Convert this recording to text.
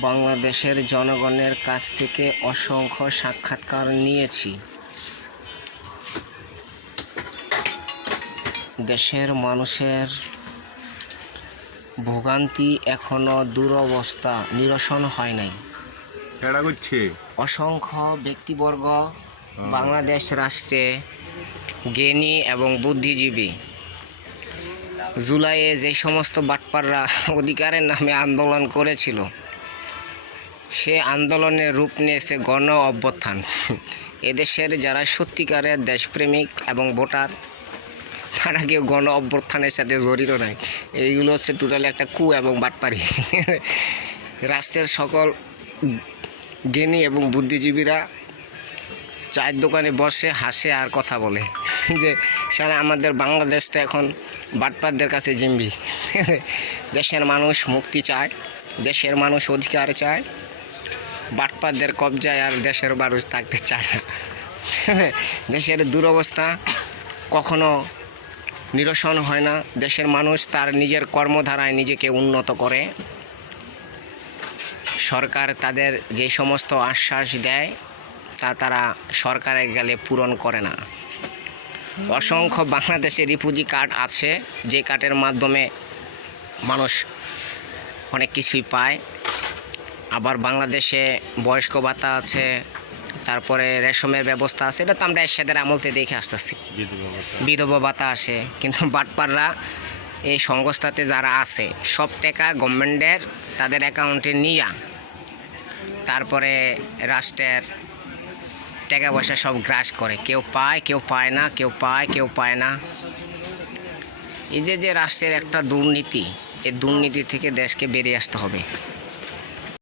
বাংলাদেশের জনগণের কাছ থেকে অসংখ্য সাক্ষাৎকার নিয়েছি। দেশের মানুষের ভোগান্তি এখনো দুরবস্থা নিরসন হয় নাই। অসংখ্য ব্যক্তিবর্গ বাংলাদেশ রাষ্ট্রে জ্ঞানী এবং বুদ্ধিজীবী জুলাইয়ে যে সমস্ত বাটপাররা অধিকারের নামে আন্দোলন করেছিল, সে আন্দোলনের রূপ নিয়েছে গণ অভ্যুত্থান। এদেশের যারা সত্যিকারের দেশপ্রেমিক এবং ভোটার, তারা কেউ গণ অভ্যুত্থানের সাথে জড়িত নয়। এইগুলো হচ্ছে টোটালি একটা কু এবং বাটপারি। রাষ্ট্রের সকল জ্ঞানী এবং বুদ্ধিজীবীরা চায়ের দোকানে বসে হাসে আর কথা বলে যে সারা আমাদের বাংলাদেশটা এখন বাটপারদের কাছে জিম্বি। দেশের মানুষ মুক্তি চায়, দেশের মানুষ অধিকার চায়, বাটপারদের কবজায় আর দেশের মানুষ থাকতে চায় না। দেশের দুরবস্থা কখনো নিরসন হয় না। দেশের মানুষ তার নিজের কর্মধারায় নিজেকে উন্নত করে। সরকার তাদের যে সমস্ত আশ্বাস দেয় তা তারা সরকারের গেলে পূরণ করে না। অসংখ্য বাংলাদেশে রিফিউজি কার্ড আছে, যে কার্ডের মাধ্যমে মানুষ অনেক কিছুই পায়। আবার বাংলাদেশে বয়স্ক ভাতা আছে, তারপরে রেশমের ব্যবস্থা আছে, এটা তো আমরা এরশাদের আমলতে দেখে আসতেছি। বিধবা ভাতা আসে, কিন্তু বাটপাররা এই সংস্থাতে যারা আছে সব টাকা গভর্নমেন্টের তাদের অ্যাকাউন্টে নিয়ে তারপরে রাষ্ট্রের টাকা পয়সা সব গ্রাস করে। কেউ পায়, কেউ পায় না, কেউ পায়, কেউ পায় না। এই যে রাষ্ট্রের একটা দুর্নীতি, এই দুর্নীতি থেকে দেশকে বেরিয়ে আসতে হবে।